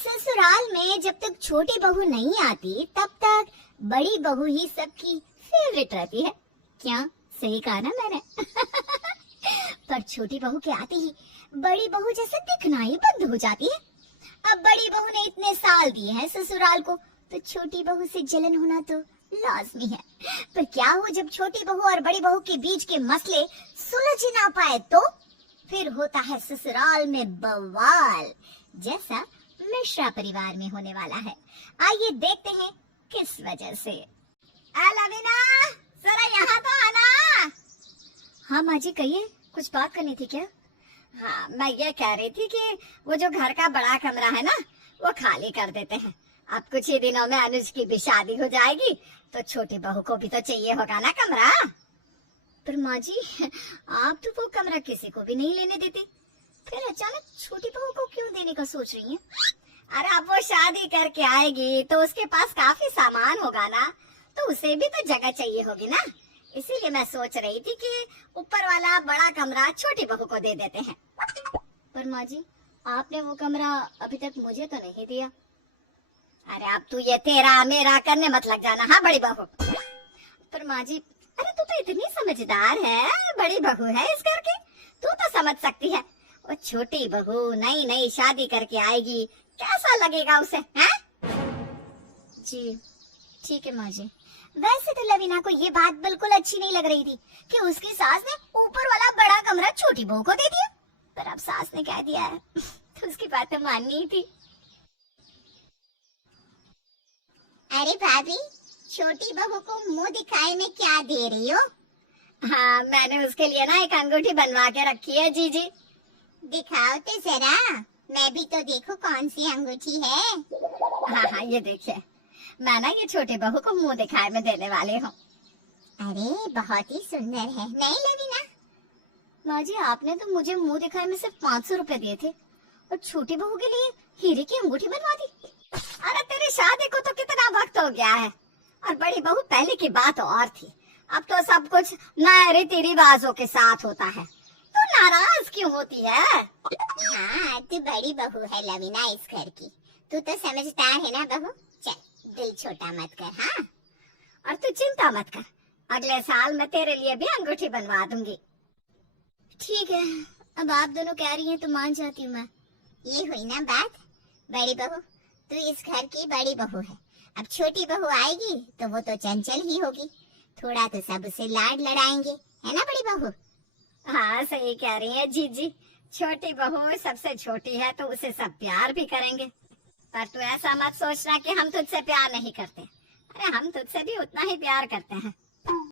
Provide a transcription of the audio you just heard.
ससुराल में जब तक छोटी बहू नहीं आती तब तक बड़ी बहू ही सबकी फेवरेट रहती है। क्या सही कहा ना मैंने? पर छोटी बहू के आते ही बड़ी बहू जैसे दिखना ही बंद हो जाती है। अब बड़ी बहू ने इतने साल दिए हैं ससुराल को, तो छोटी बहू से जलन होना तो लाजमी है। पर क्या हो जब छोटी बहू और बड़ी बहू के बीच के मसले सुलझ ना पाए तो फिर होता है ससुराल में बवाल, जैसा मिश्रा परिवार में होने वाला है। आइए देखते हैं किस वजह से। लवीना, जरा यहाँ तो आना। हाँ माँ जी कहिए, कुछ बात करनी थी क्या? हाँ, मैं ये कह रही थी कि वो जो घर का बड़ा कमरा है ना, वो खाली कर देते हैं। अब कुछ ही दिनों में अनुज की भी शादी हो जाएगी, तो छोटी बहू को भी तो चाहिए होगा ना कमरा। पर माँ जी, आप तो वो कमरा किसी को भी नहीं लेने देते, फिर अचानक छोटी बहू को क्यों देने का सोच रही हैं? अरे अब वो शादी करके आएगी तो उसके पास काफी सामान होगा ना, तो उसे भी तो जगह चाहिए होगी ना। इसीलिए मैं सोच रही थी कि ऊपर वाला बड़ा कमरा छोटी बहू को दे देते हैं। पर माँ जी, आपने वो कमरा अभी तक मुझे तो नहीं दिया। अरे अब तू ये तेरा मेरा करने मत लग जाना। हाँ बड़ी बहू। पर माँ जी, अरे तू तो इतनी समझदार है, बड़ी बहू है इस घर की, तू तो समझ सकती है। वो छोटी बहू नई नई शादी करके आएगी, कैसा लगेगा उसे? हैं? जी ठीक है माँ जी। वैसे तो लवीना को ये बात बिल्कुल अच्छी नहीं लग रही थी कि उसकी सास ने ऊपर वाला बड़ा कमरा छोटी बहू को दे दिया, पर अब सास ने कह दिया है तो उसकी बात तो माननी ही थी। अरे भाभी, छोटी बहू को मुंह दिखाए में क्या दे रही हो? हाँ, मैंने उसके लिए ना एक अंगूठी बनवा के रखी है। जी जी दिखाओ तो जरा, मैं भी तो देखो कौन सी अंगूठी है। हाँ हाँ ये देखिए, मैं ना ये छोटी बहू को मुंह दिखाए में देने वाली हूँ। अरे बहुत ही सुंदर है, नहीं लवीना? माँ जी, आपने तो मुझे मुंह दिखाए में सिर्फ 500 रुपए दिए थे और छोटी बहू के लिए हीरे की अंगूठी बनवा दी। अरे तेरी शादी को तो कितना वक्त हो गया है, और बड़ी बहू पहले की बात और थी। अब तो सब कुछ नए रीति रिवाजों के साथ होता है। तो नाराज क्यों होती है? हाँ, तू बड़ी बहू है लवीना इस घर की, तू तो समझदार है ना बहू। चल दिल छोटा मत कर। हाँ, और तू चिंता मत कर, अगले साल मैं तेरे लिए भी अंगूठी बनवा दूंगी। ठीक है, अब आप दोनों कह रही हैं तो मान जाती हूँ मैं। ये हुई ना बात। बड़ी बहू, तू इस घर की बड़ी बहू है, अब छोटी बहू आएगी तो वो तो चंचल ही होगी, थोड़ा तो सब उसे लाड लड़ाएंगे, है ना बड़ी बहू? हाँ सही कह रही है जी जी, छोटी बहू सबसे छोटी है तो उसे सब प्यार भी करेंगे। पर तू ऐसा मत सोचना कि हम तुझसे प्यार नहीं करते। अरे हम तुझसे भी उतना ही प्यार करते हैं।